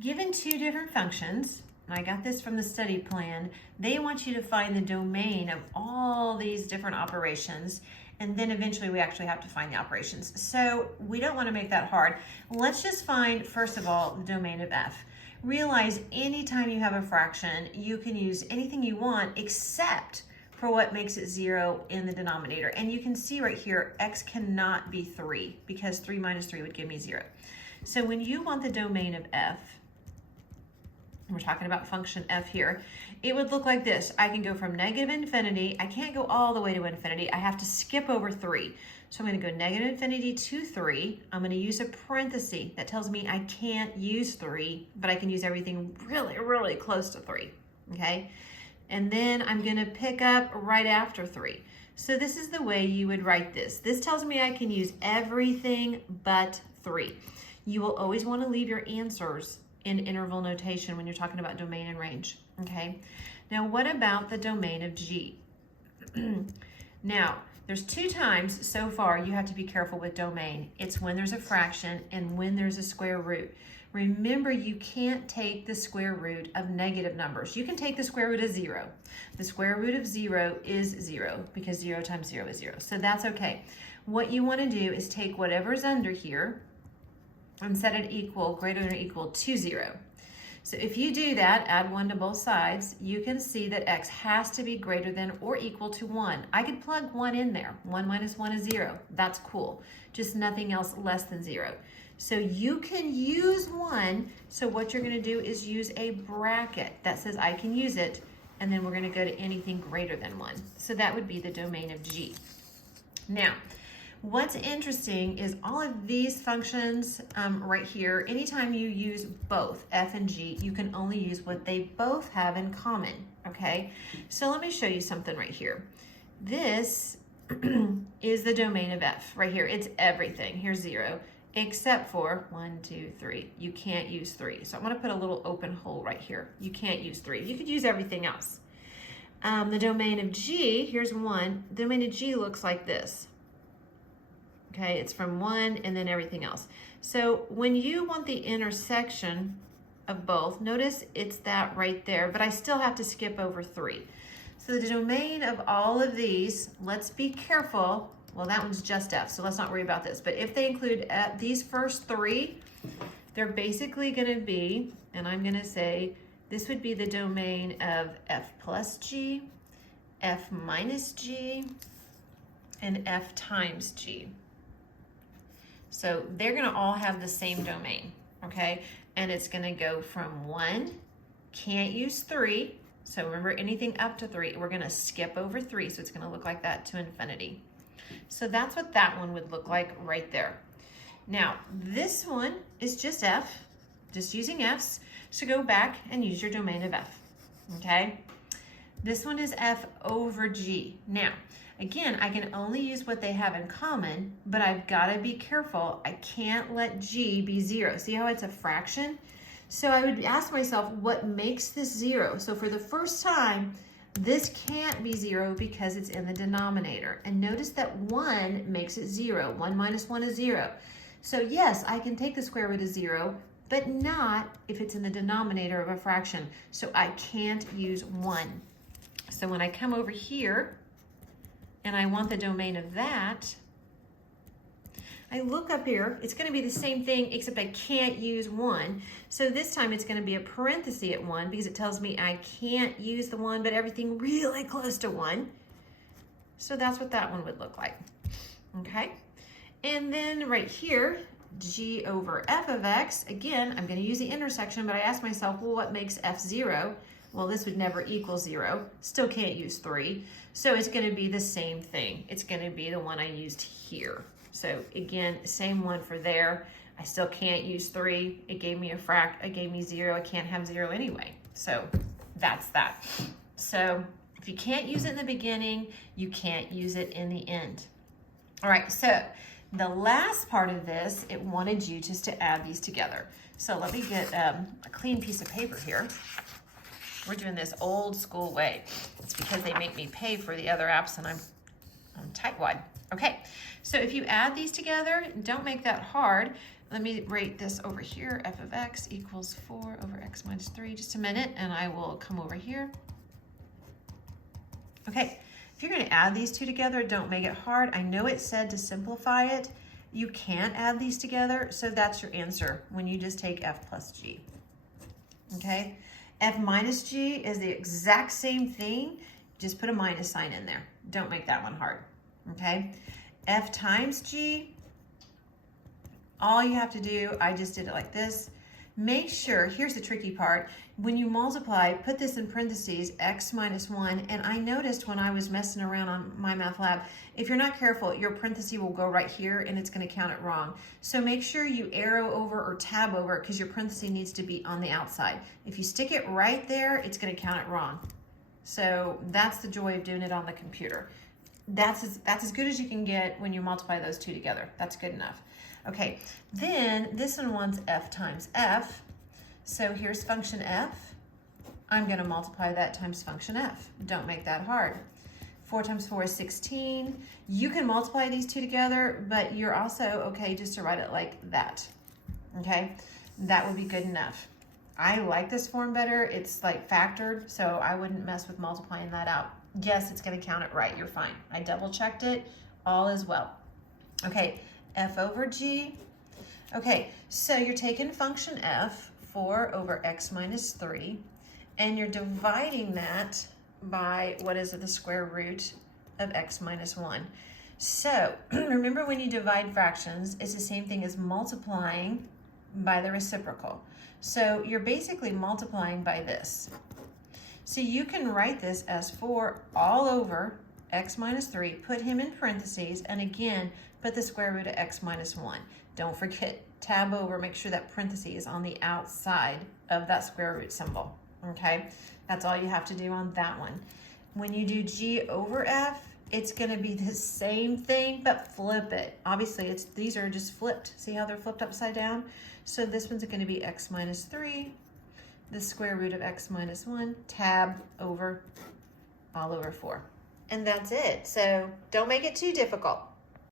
Given two different functions, and I got this from the study plan, they want you to find the domain of all these different operations, and then eventually we actually have to find the operations. So we don't want to make that hard. Let's just find, first of all, the domain of f. Realize anytime you have a fraction, you can use anything you want except for what makes it 0 in the denominator. And you can see right here, x cannot be 3 because 3 minus 3 would give me 0. So when you want the domain of f, we're talking about function f here, it would look like this. I can go from negative infinity. I can't go all the way to infinity. I have to skip over 3. So I'm going to go negative infinity to 3. I'm going to use a parenthesis. That tells me I can't use 3, but I can use everything really, really close to 3. Okay? And then I'm going to pick up right after 3. So this is the way you would write this. This tells me I can use everything but 3. You will always want to leave your answers in interval notation when you're talking about domain and range, okay? Now, what about the domain of G? Now, there's 2 times so far you have to be careful with domain. It's when there's a fraction and when there's a square root. Remember, you can't take the square root of negative numbers. You can take the square root of 0. The square root of 0 is 0 because 0 times 0 is 0. So that's okay. What you want to do is take whatever's under here and set it equal, greater than or equal to 0. So if you do that, add 1 to both sides, you can see that x has to be greater than or equal to 1. I could plug 1 in there. 1 minus 1 is 0. That's cool. Just nothing else less than 0. So you can use 1. So what you're going to do is use a bracket that says I can use it, and then we're going to go to anything greater than 1. So that would be the domain of G. Now, what's interesting is all of these functions right here, anytime you use both f and g, you can only use what they both have in common, okay? So let me show you something right here. This is the domain of f right here. It's everything. Here's 0, except for 1, 2, 3. You can't use 3. So I'm going to put a little open hole right here. You can't use 3. You could use everything else. The domain of g, here's 1. The domain of g looks like this. Okay, it's from 1 and then everything else. So when you want the intersection of both, notice it's that right there, but I still have to skip over 3. So the domain of all of these, let's be careful. Well, that one's just f, so let's not worry about this. But if they include these first 3, they're basically going to be, and I'm going to say, this would be the domain of f plus g, f minus g, and f times g. So they're going to all have the same domain, okay? And it's going to go from 1, can't use 3. So remember, anything up to 3, we're going to skip over 3. So it's going to look like that to infinity. So that's what that one would look like right there. Now, this one is just f, just using f's. So go back and use your domain of f, okay? This one is f over g. Now, again, I can only use what they have in common, but I've got to be careful. I can't let g be 0. See how it's a fraction? So I would ask myself, what makes this 0? So for the first time, this can't be 0 because it's in the denominator. And notice that 1 makes it 0. 1 minus 1 is 0. So yes, I can take the square root of 0, but not if it's in the denominator of a fraction. So I can't use 1. So when I come over here, and I want the domain of that, I look up here, it's going to be the same thing except I can't use 1. So this time it's going to be a parenthesis at 1 because it tells me I can't use the 1, but everything really close to 1. So that's what that one would look like. Okay? And then right here, g over f of x, again, I'm going to use the intersection, but I ask myself, well, what makes f 0? Well, this would never equal 0. Still can't use 3. So it's going to be the same thing. It's going to be the one I used here. So again, same one for there. I still can't use 3. It gave me it gave me 0. I can't have 0 anyway. So that's that. So if you can't use it in the beginning, you can't use it in the end. All right, so the last part of this, it wanted you just to add these together. So let me get a clean piece of paper here. We're doing this old school way. It's because they make me pay for the other apps and I'm tightwad. Okay, so if you add these together, don't make that hard. Let me write this over here. F of x equals 4 over x minus 3. Just a minute, and I will come over here. Okay, if you're going to add these two together, don't make it hard. I know it said to simplify it. You can't add these together, so that's your answer when you just take f plus g. Okay, f minus g is the exact same thing. Just put a minus sign in there. Don't make that one hard. Okay, f times g, all you have to do, I just did it like this. Make sure, here's the tricky part, when you multiply, put this in parentheses, x minus 1, and I noticed when I was messing around on my math lab, if you're not careful, your parenthesis will go right here and it's going to count it wrong. So make sure you arrow over or tab over it because your parenthesis needs to be on the outside. If you stick it right there, it's going to count it wrong. So that's the joy of doing it on the computer. That's as good as you can get when you multiply those two together. That's good enough. Okay, then this one wants f times f. So here's function f. I'm going to multiply that times function f. Don't make that hard. 4 times 4 is 16. You can multiply these two together, but you're also okay just to write it like that. Okay, that would be good enough. I like this form better. It's like factored, so I wouldn't mess with multiplying that out. Yes, it's going to count it right. You're fine. I double checked it. All is well. Okay, f over g. Okay, so you're taking function f, 4 over x minus 3, and you're dividing that by, what is it, the square root of x minus 1. So remember, when you divide fractions, it's the same thing as multiplying by the reciprocal. So you're basically multiplying by this. So you can write this as 4 all over x minus 3, put him in parentheses, and again, put the square root of x minus 1. Don't forget, tab over, make sure that parentheses is on the outside of that square root symbol, okay? That's all you have to do on that one. When you do g over f, it's gonna be the same thing, but flip it. Obviously, these are just flipped. See how they're flipped upside down? So this one's gonna be x minus 3, the square root of x minus 1, tab over, all over 4. And that's it. So don't make it too difficult.